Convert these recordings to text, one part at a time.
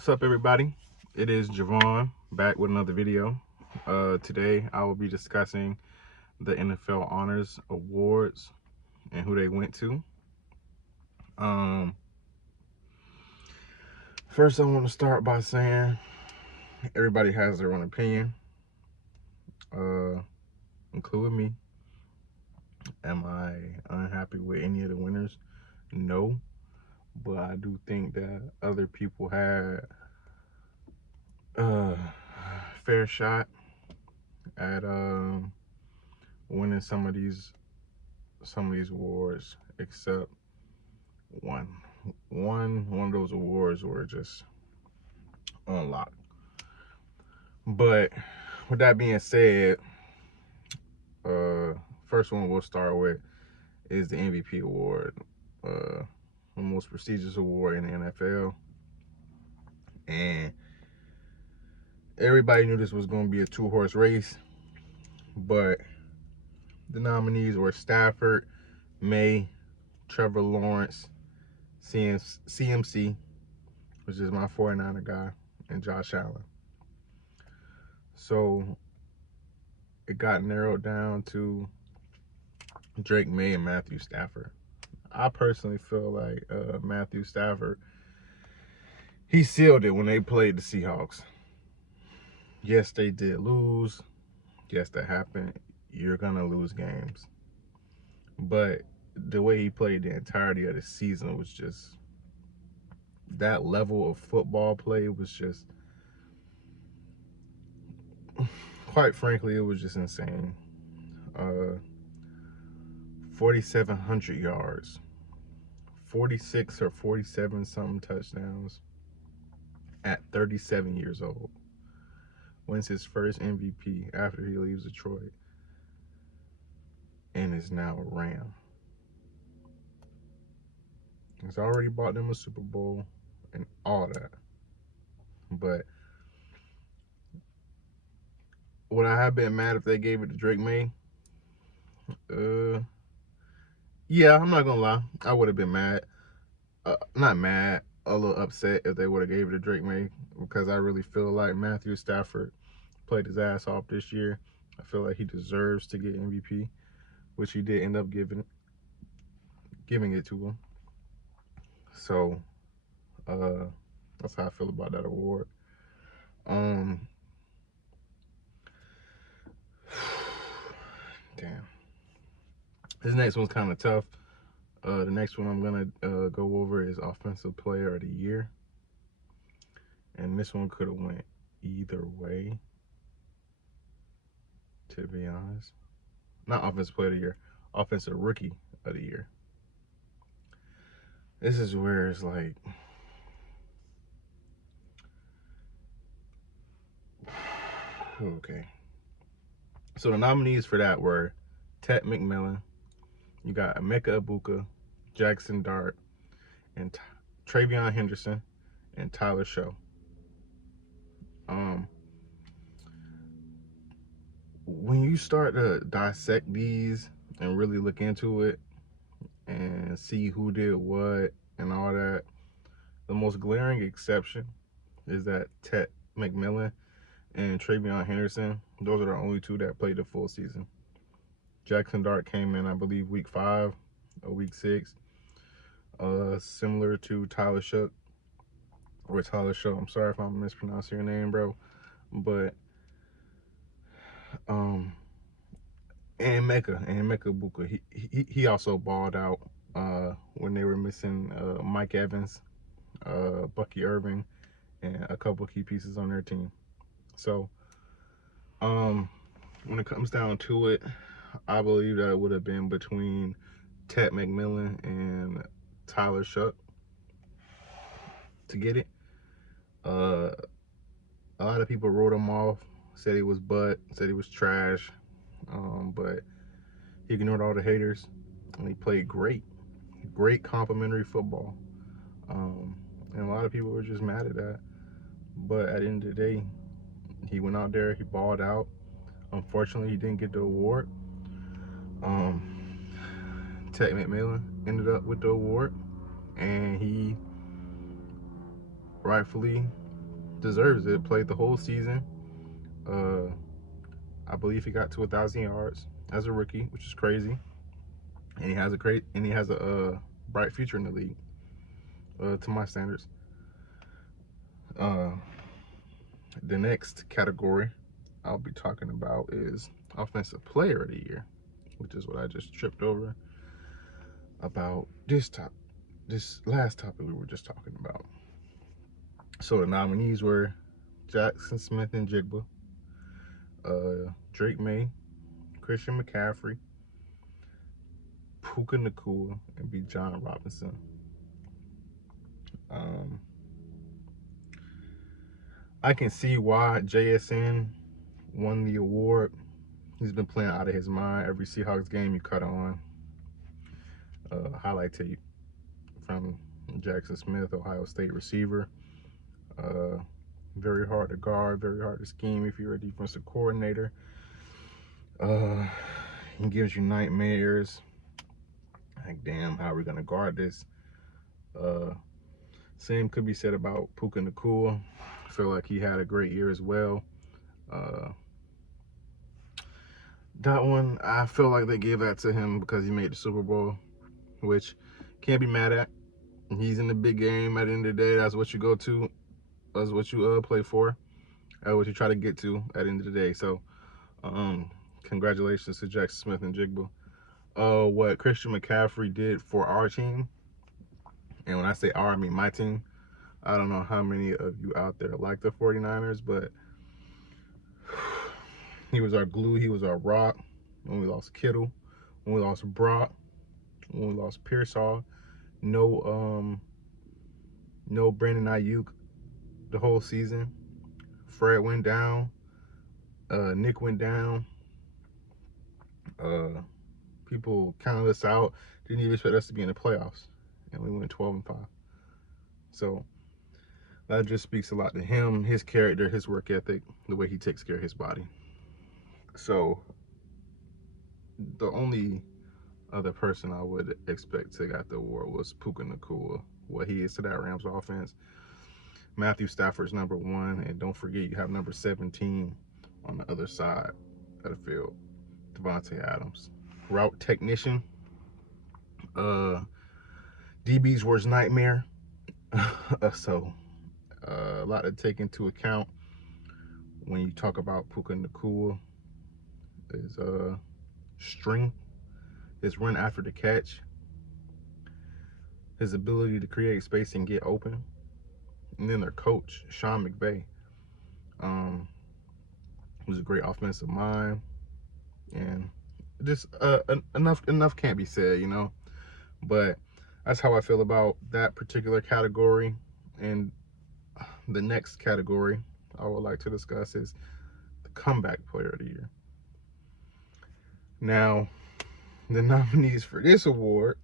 What's up, everybody? It is J.e.v.o.h.n back with another video. Today I will be discussing the NFL Honors Awards and who they went to. Um, First, I want to start by saying everybody has their own opinion, including me. Am I unhappy with any of the winners? No, but I do think that other people had a fair shot at winning some of these awards, except one. One of those awards were just on lock. But with that being said, first one we'll start with is the MVP award, the most prestigious award in the NFL. And everybody knew this was going to be a two-horse race, but the nominees were Stafford, May, Trevor Lawrence, CMC, which is my 49er guy, and Josh Allen. So it got narrowed down to Drake May and Matthew Stafford. I personally feel like Matthew Stafford, he sealed it when they played the Seahawks. Yes, they did lose. Yes, that happened. You're going to lose games. But the way he played the entirety of the season was just, that level of football play was just, quite frankly, it was just insane. 4,700 yards, 46 or 47 something touchdowns at 37 years old. Wins his first MVP after he leaves Detroit and is now a Ram. He's already bought them a Super Bowl and all that. But would I have been mad if they gave it to Drake May? Yeah, I'm not gonna lie. I would have been mad. Not mad, a little upset if they would have gave it to Drake May, because I really feel like Matthew Stafford played his ass off this year. I feel like he deserves to get MVP, which he did end up giving it to him. So that's how I feel about that award. Damn. This next one's kind of tough. The next one I'm gonna go over is Offensive Player of the Year, and this one could have went either way, to be honest. Not Offensive Player of the Year, Offensive Rookie of the Year. This is where it's like, okay. So the nominees for that were Ted McMillan, you got Emeka Ibuka, Jackson Dart, and Travion Henderson, and Tyler Show. When you start to dissect these and really look into it and see who did what and all that, the most glaring exception is that Ted McMillan and Travion Henderson, those are the only two that played the full season. Jackson Dart came in, I believe, week 5 or week 6. Similar to Tyler Show. I'm sorry if I'm mispronouncing your name, bro. But and Emeka Ibuka, he also balled out when they were missing Mike Evans, Bucky Irving, and a couple key pieces on their team. So when it comes down to it, I believe that it would have been between Ted McMillan and Tyler Shough to get it. A lot of people wrote him off, said he was butt, said he was trash, but he ignored all the haters and he played great complimentary football. And a lot of people were just mad at that. But at the end of the day, he went out there, he balled out. Unfortunately, he didn't get the award. Ted McMillan ended up with the award, and he rightfully deserves it. Played the whole season. Uh, I believe he got to 1,000 yards as a rookie, which is crazy. And he has a bright future in the league, to my standards. Uh, the next category I'll be talking about is Offensive Player of the Year, which is what I just tripped over about this last topic we were just talking about. So the nominees were Jackson Smith and Jigba, Drake May, Christian McCaffrey, Puka Nacua, and B. John Robinson. Um, I can see why JSN won the award. He's been playing out of his mind. Every Seahawks game you cut on, highlight tape from Jackson Smith, Ohio State receiver. Uh, very hard to guard, very hard to scheme if you're a defensive coordinator. He gives you nightmares. Like, damn, how are we gonna guard this? Same could be said about Puka Nacua. I feel like he had a great year as well. That one, I feel like they gave that to him because he made the Super Bowl, which can't be mad at. He's in the big game. At the end of the day, that's what you go to. That's what you play for. That's what you try to get to at the end of the day. So, congratulations to Jackson Smith and Jigba. What Christian McCaffrey did for our team, and when I say our, I mean my team. I don't know how many of you out there like the 49ers, but he was our glue. He was our rock. When we lost Kittle, when we lost Brock, when we lost Pearsall, no Brandon Ayuk the whole season. Fred went down. Nick went down. People counted us out. Didn't even expect us to be in the playoffs, and we went 12-5. So that just speaks a lot to him, his character, his work ethic, the way he takes care of his body. So the only other person I would expect to get the award was Puka Nacua. What he is to that Rams offense. Matthew Stafford's number 1, and don't forget you have number 17 on the other side of the field, Devontae Adams. Route technician, DB's worst nightmare. So a lot to take into account when you talk about Puka Nacua is strength, his run after the catch, his ability to create space and get open, and then their coach Sean McVay, who's a great offensive mind, and just enough can't be said, But that's how I feel about that particular category. And the next category I would like to discuss is the comeback player of the year. Now, the nominees for this award,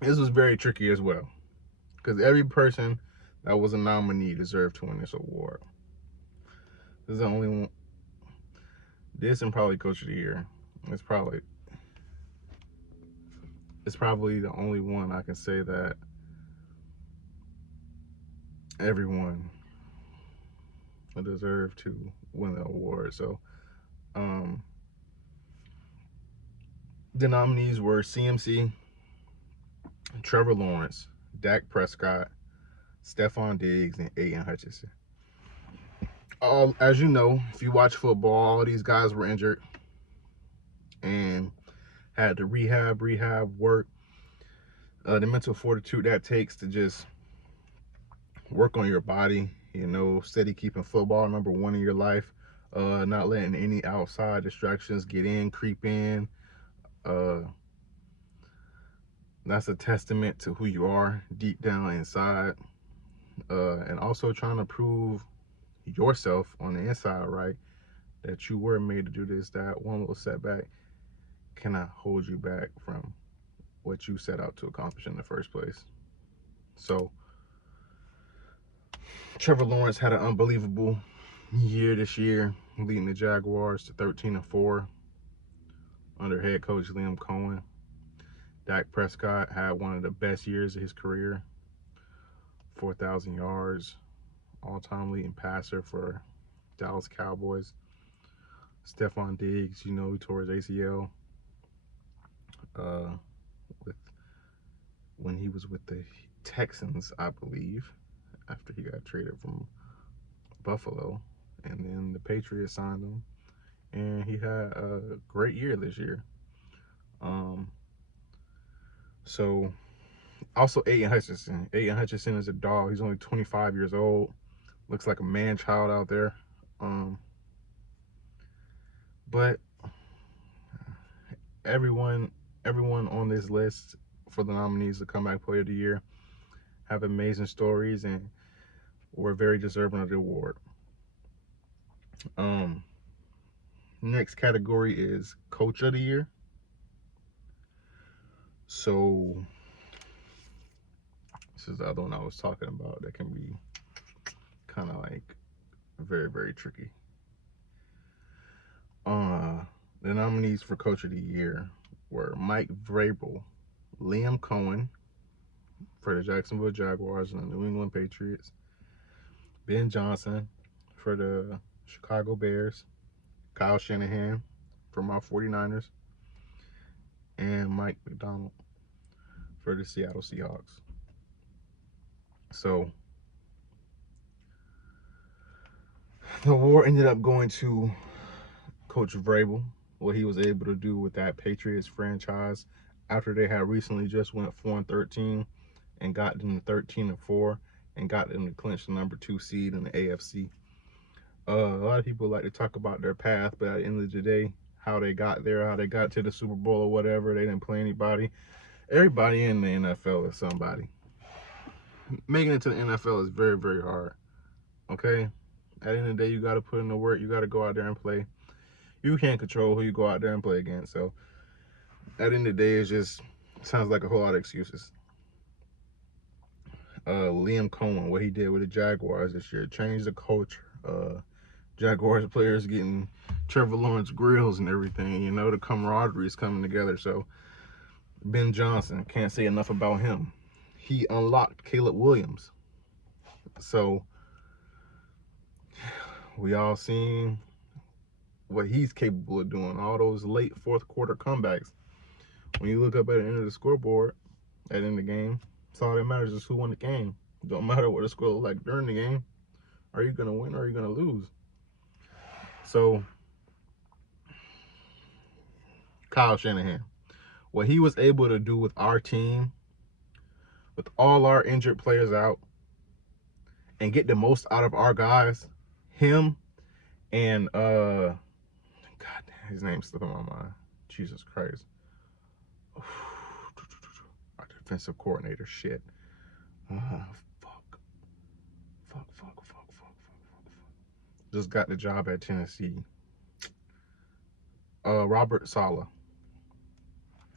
this was very tricky as well, because every person that was a nominee deserved to win this award. This is the only one. This and probably Coach of the Year. It's probably the only one I can say that everyone deserved to win the award. So, the nominees were CMC, Trevor Lawrence, Dak Prescott, Stephon Diggs, and Aiden Hutchinson. As you know, if you watch football, all these guys were injured and had to rehab work. The mental fortitude that takes to just work on your body, steady keeping football number 1 in your life, not letting any outside distractions creep in. That's a testament to who you are deep down inside, and also trying to prove yourself on the inside, right, that you were made to do this. That one little setback cannot hold you back from what you set out to accomplish in the first place. So Trevor Lawrence had an unbelievable year this year, leading the Jaguars to 13-4 under head coach Liam Cohen. Dak Prescott had one of the best years of his career, 4,000 yards, all-time leading passer for Dallas Cowboys. Stephon Diggs, he tore his ACL with when he was with the Texans, I believe, after he got traded from Buffalo, and then the Patriots signed him, and he had a great year this year. So also Aiden Hutchinson. Aiden Hutchinson is a dog. He's only 25 years old. Looks like a man child out there. But everyone on this list for the nominees to Comeback Player of the Year have amazing stories and were very deserving of the award. Next category is Coach of the Year. So this is the other one I was talking about that can be kind of like very, very tricky. The nominees for Coach of the Year were Mike Vrabel, Liam Cohen for the Jacksonville Jaguars and the New England Patriots, Ben Johnson for the Chicago Bears, Kyle Shanahan for my 49ers, and Mike McDonald for the Seattle Seahawks. So the award ended up going to Coach Vrabel, what he was able to do with that Patriots franchise after they had recently just went 4-13 and got them to 13-4 and got them to clinch the number 2 seed in the AFC. A lot of people like to talk about their path, but at the end of the day, how they got there, how they got to the Super Bowl or whatever, they didn't play anybody. Everybody in the NFL is somebody. Making it to the NFL is very, very hard. Okay? At the end of the day, you got to put in the work. You got to go out there and play. You can't control who you go out there and play against. So, at the end of the day, it just sounds like a whole lot of excuses. Liam Cohen, what he did with the Jaguars this year, changed the culture. Jaguars players getting Trevor Lawrence grills and everything. The camaraderie is coming together. So, Ben Johnson, can't say enough about him. He unlocked Caleb Williams. So, we all seen what he's capable of doing. All those late fourth quarter comebacks. When you look up at the end of the scoreboard, at the end of the game, it's all that matters is who won the game. Don't matter what the score looked like during the game. Are you going to win or are you going to lose? So, Kyle Shanahan, what he was able to do with our team, with all our injured players out, and get the most out of our guys, him and God damn, his name's slipping my mind. Jesus Christ. Our defensive coordinator, shit. Fuck. Just got the job at Tennessee. Robert Saleh.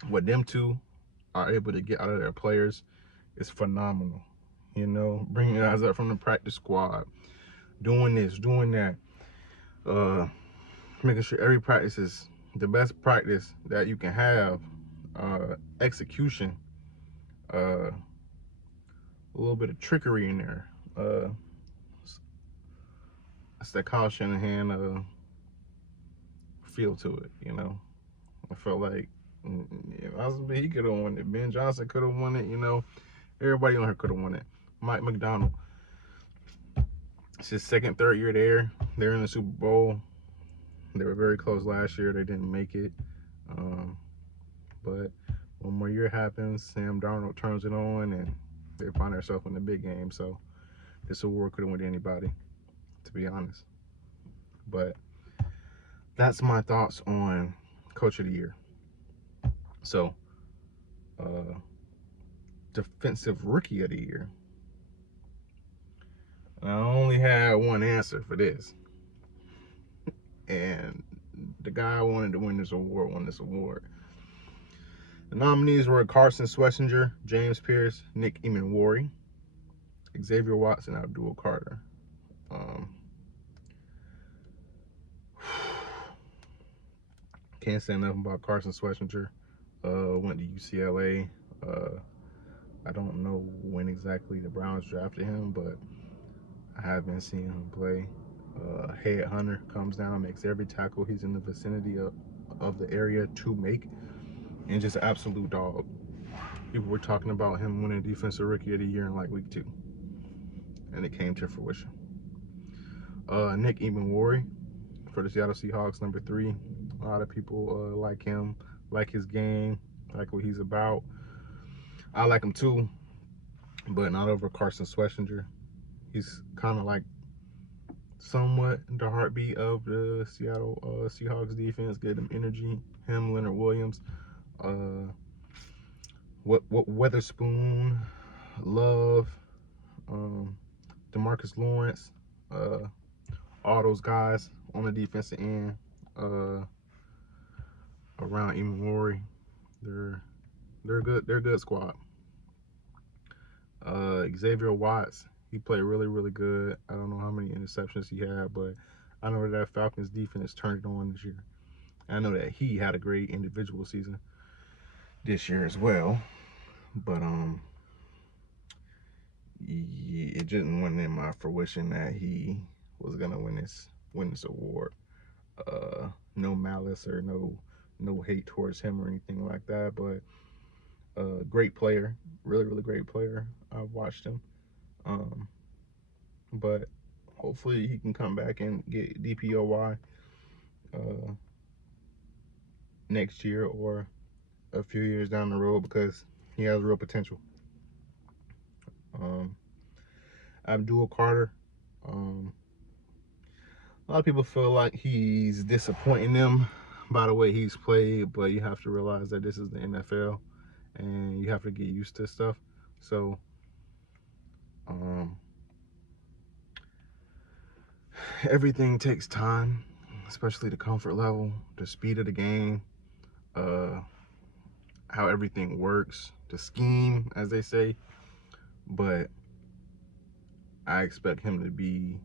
What them two are able to get out of their players is phenomenal. Bringing guys up from the practice squad, doing this, doing that, making sure every practice is the best practice that you can have. Execution, a little bit of trickery in there. It's that Kyle Shanahan feel to it. I felt like he could have won it. Ben Johnson could have won it. Everybody on here could have won it. Mike McDonald. It's his second, third year there. They're in the Super Bowl. They were very close last year. They didn't make it. But one more year happens. Sam Darnold turns it on, and they find themselves in the big game. So this award could have went to anybody, to be honest. But that's my thoughts on Coach of the Year. So, Defensive Rookie of the Year. I only had one answer for this. And the guy I wanted to win this award won this award. The nominees were Carson Schlesinger, James Pierce, Nick Emanwari, J.e.v.o.h.n, and Abdul Carter. Can't say enough about Carson Schlesinger. Went to UCLA. I don't know when exactly the Browns drafted him, but I have been seeing him play. Headhunter comes down, makes every tackle he's in the vicinity of the area to make, and just an absolute dog. People were talking about him winning Defensive Rookie of the Year in like week 2, and it came to fruition. Nick Ebenwari for the Seattle Seahawks, number 3. A lot of people like him, like his game, like what he's about. I like him too, but not over Carson Schwarzenegger. He's kind of like somewhat the heartbeat of the Seattle Seahawks defense. Get him energy. Him, Leonard Williams, what Weatherspoon, Love, DeMarcus Lawrence, all those guys on the defensive end around Ebenwari. They're good. They're a good squad. J.e.v.o.h.n, he played really good. I don't know how many interceptions he had, but I know that Falcons defense turned it on this year. I know that he had a great individual season this year as well, but it didn't win in my fruition that he was gonna win this award. No malice or no hate towards him or anything like that, but great player, really great player. I've watched him, but hopefully he can come back and get DPOY next year or a few years down the road, because he has real potential. Abdul Carter, a lot of people feel like he's disappointing them by the way he's played, but you have to realize that this is the NFL and you have to get used to stuff. So everything takes time, especially the comfort level, the speed of the game, how everything works, the scheme, as they say. But I expect him to be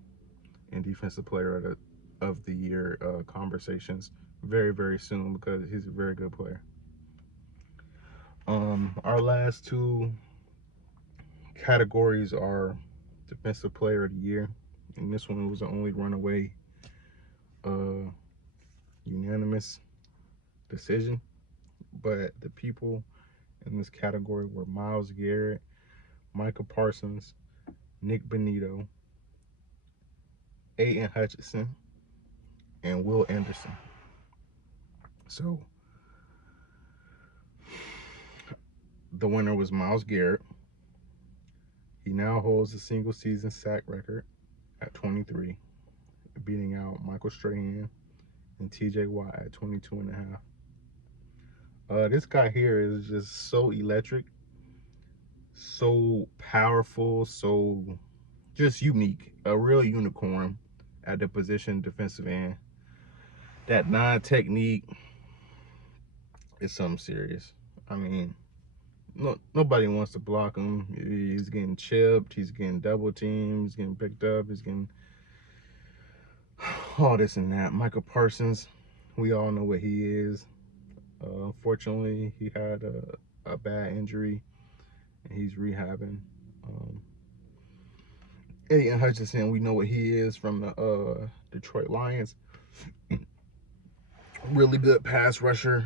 in Defensive Player of the Year conversations very soon, because he's a very good player. Our last 2 categories are Defensive Player of the Year, and this one was the only runaway unanimous decision. But the people in this category were Myles Garrett, Micah Parsons, Nick Bonito, Aiden Hutchinson, and Will Anderson. So the winner was Myles Garrett. He now holds the single season sack record at 23, beating out Michael Strahan and TJ Watt at 22 and a half. This guy here is just so electric, so powerful, so just unique, a real unicorn at the position defensive end. That non-technique is something serious. I mean, nobody wants to block him. He's getting chipped, he's getting double teamed, he's getting picked up, he's getting all this and that. Michael Parsons, we all know what he is. Unfortunately, he had a bad injury and he's rehabbing. Aiden Hutchinson, we know what he is from the Detroit Lions. Really good pass rusher.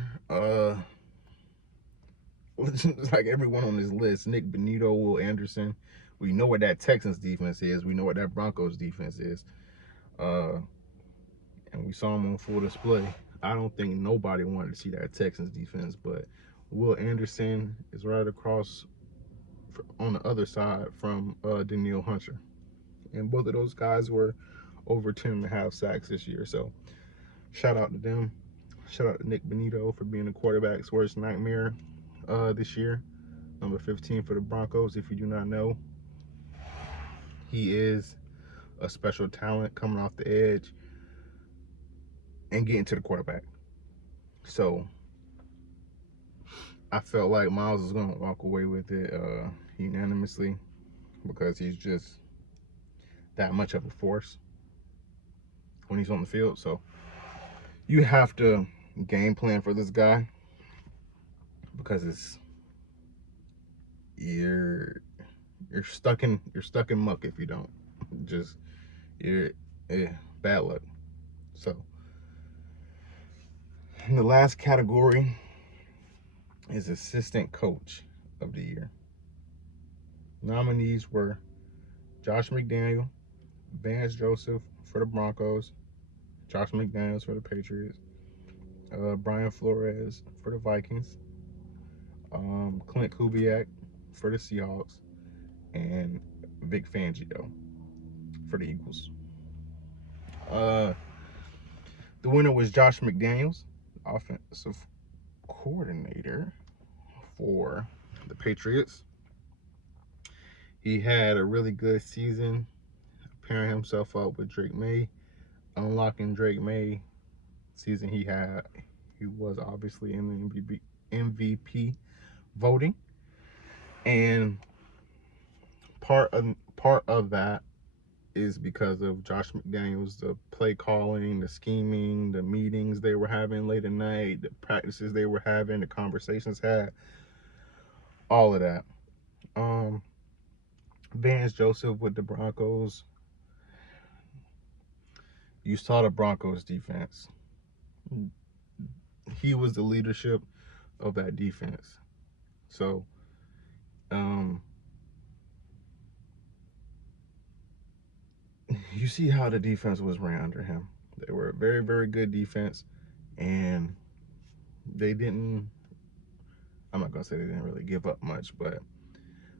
Like everyone on this list, Nick Bonito, Will Anderson. We know what that Texans defense is. We know what that Broncos defense is. And we saw him on full display. I don't think nobody wanted to see that Texans defense, but Will Anderson is right across on the other side from Danielle Hunter. And both of those guys were over 10.5 sacks this year. So shout out to them. Shout out to Nick Bonito for being the quarterback's worst nightmare this year. Number 15 for the Broncos. If you do not know, he is a special talent coming off the edge and getting to the quarterback. So I felt like Myles was going to walk away with it unanimously, because he's just that much of a force when he's on the field. So you have to game plan for this guy, because you're stuck in muck if you don't. Just you're bad luck. So the last category is assistant coach of the year. Nominees were Josh McDaniel, Vance Joseph for the Broncos, Josh McDaniels for the Patriots, Brian Flores for the Vikings, Clint Kubiak for the Seahawks, and Vic Fangio for the Eagles. Uh, the winner was Josh McDaniels, offensive coordinator for the Patriots. He had a really good season, pairing himself up with Drake May, unlocking Drake May season he had. He was obviously in the MVP voting, and part of that is because of Josh McDaniels, the play calling, the scheming, the meetings they were having late at night, the practices they were having, the conversations had, all of that. Vance Joseph with the Broncos. You saw the Broncos defense. He was the leadership of that defense. So, you see how the defense was ran under him. They were a very, very good defense, and they didn't. I'm not gonna say they didn't really give up much, but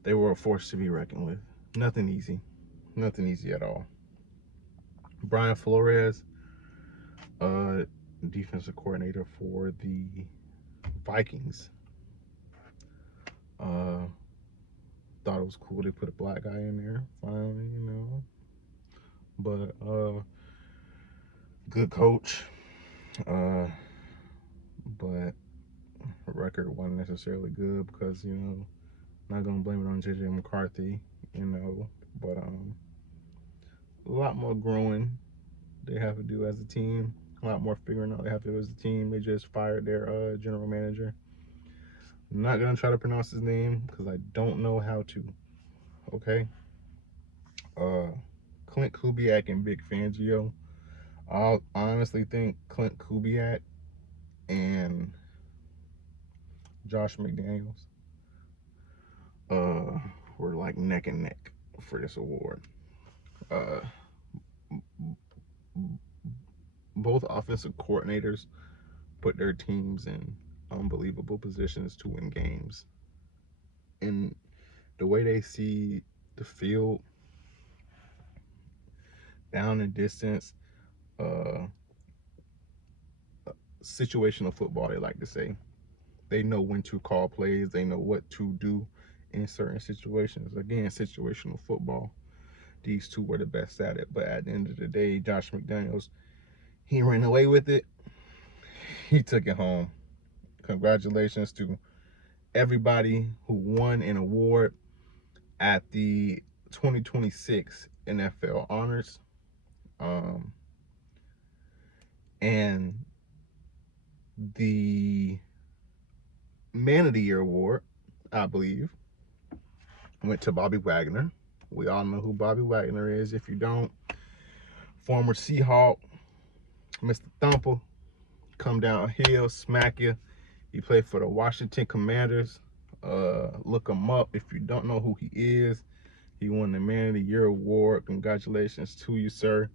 they were a force to be reckoned with. Nothing easy at all. Brian Flores, defensive coordinator for the Vikings. Thought it was cool they put a black guy in there finally, But good coach. But record wasn't necessarily good because not gonna blame it on J.J. McCarthy, but a lot more growing they have to do as a team. A lot more figuring out they have to do as a team. They just fired their general manager. I'm not gonna try to pronounce his name because I don't know how to. Okay. Clint Kubiak and Vic Fangio. I honestly think Clint Kubiak and Josh McDaniels were like neck and neck for this award. Uh, both offensive coordinators put their teams in unbelievable positions to win games. And the way they see the field down and distance, situational football, they like to say. They know when to call plays. They know what to do in certain situations. Again, situational football. These two were the best at it. But at the end of the day, Josh McDaniels, he ran away with it. He took it home. Congratulations to everybody who won an award at the 2026 NFL Honors. And the Man of the Year award, I believe, went to Bobby Wagner. We all know who Bobby Wagner is. If you don't, former Seahawk, Mr. Thumper, come downhill, smack you. He played for the Washington Commanders. Look him up if you don't know who he is. He won the Man of the Year award. Congratulations to you, sir.